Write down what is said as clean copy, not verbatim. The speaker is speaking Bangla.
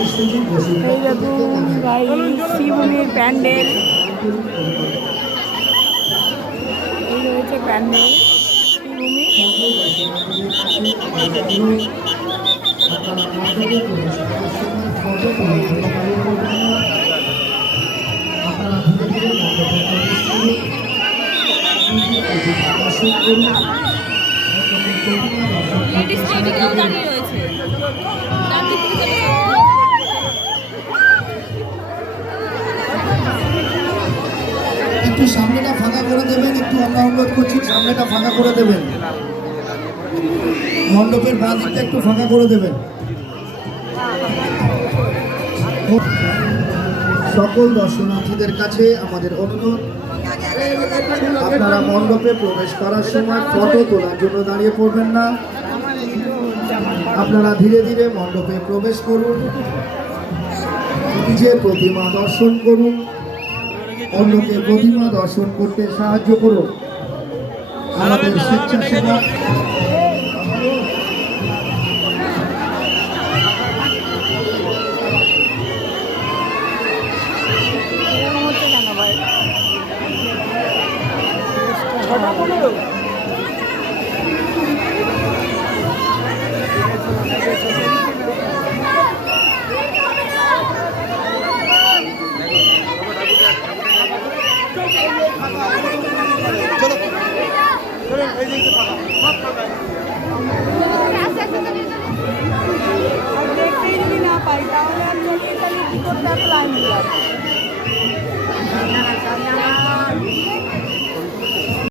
এই দেখুন ভাই শ্রীভূমির প্যান্ডেল, এই রয়েছে প্যান্ডেল শ্রীভূমি। একটু সামনেটা ফাঁকা করে দেবেন, একটু আমরা অনুরোধ করছি সামনেটা ফাঁকা করে দেবেন, মণ্ডপের বাঁ দিকটা একটু ফাঁকা করে দেবেন। সকল দর্শনার্থীদের কাছে আমাদের অনুরোধ, আপনারা মণ্ডপে প্রবেশ করার সময় ফটো তোলার জন্য দাঁড়িয়ে পড়বেন না, আপনারা ধীরে ধীরে মণ্ডপে প্রবেশ করুন, নিজের প্রতিমা দর্শন করুন, অন্যকে প্রতিমা দর্শন করতে সাহায্য করুন। আমাদের স্বেচ্ছাসেবক চলো এই যে